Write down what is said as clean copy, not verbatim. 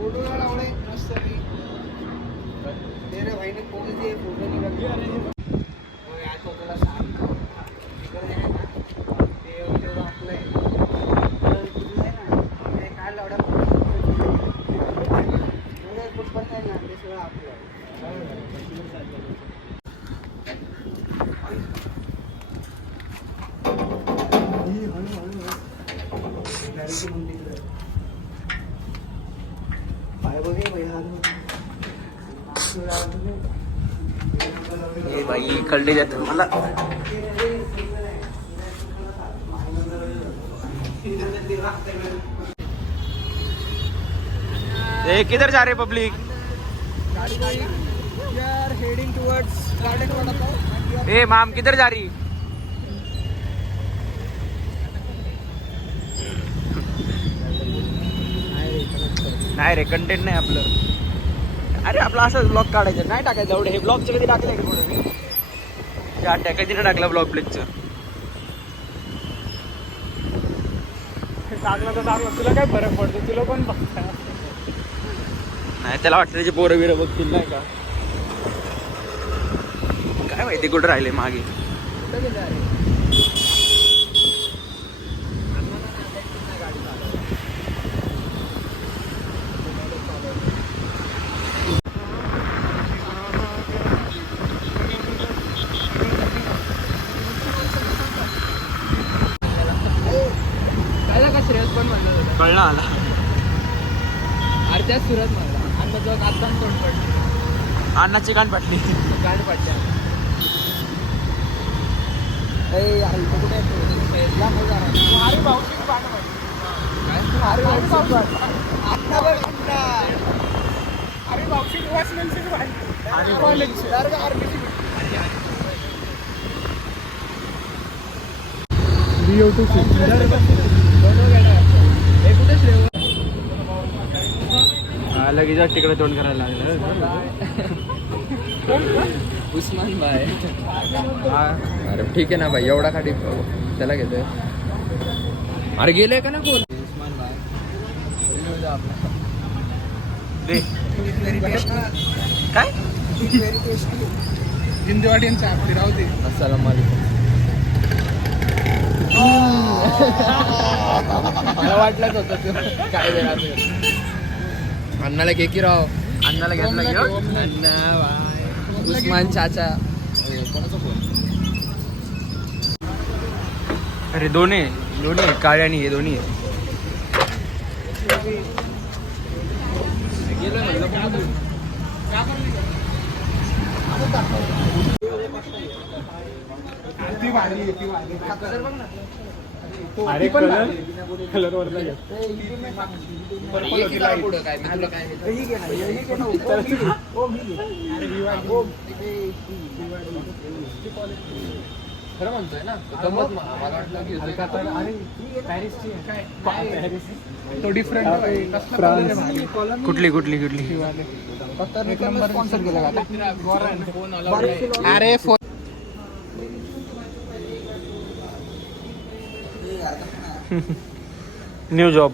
photo लावले मस्त तेरे भाई ने पोज दिए फोटो नहीं लगे वो यार तो तुला सांगतो तिकडे आहे ना ते तेवढं आपलं आहे तर तुला आहे ना ते काय लावडा एवढे फुटबॉल नाही ना ते सगळं आपलं हे बाई कळले जात मला ए किधर जा रहे public heading towards garden vada pav ए माम किधर जा रही नाही रे कंटेंट नाही आपलं अरे आपला असंच ब्लॉग काढायचं नाही टाकायचं एवढं हे ब्लॉगचं कधी टाकलं का कोणी कधी नाही टाकला ब्लॉग प्लेकचं टाकलं तर टाकलं तुला काय फरक पडतो तुला पण बघता नाही त्याला वाटतं त्याचे पोरं बिरं बघतील नाही का काय माहिती कुठं राहिले मागे कळलं आला अर्ध्याच सुरत म्हणला अन्न जो आता तोंड पडली अन्नाची कान पडली गाड पडल्या अरे भाऊची पाठ अरे भाऊची लगेच तिकडे तोंड करायला लागलं उस्मान भाई अरे ठीक आहे ना भाई एवढा खाली त्याला घेतोय अरे गेले का ना कोण उस्मान भाई काय हिंदीवाड्यांच्या आपली राहू दे अस्सलाम वालेकुम मला वाटलंच होतं तू काय वेळा अन्नाला घे की राव अन्नाला घेतला घेऊन अन्ना भाई उस्मान चाचा कोणाचा फोन अरे दोन्ही काळे आणि हे दोन्ही आहे ती भारी आहे ती अरे कलर वरला काय मी तुला काय खरं म्हणतोय ना गमत मला वाटलं की तो डिफरंट कुठली स्पॉन्सर केला अरे फोन न्यू जॉब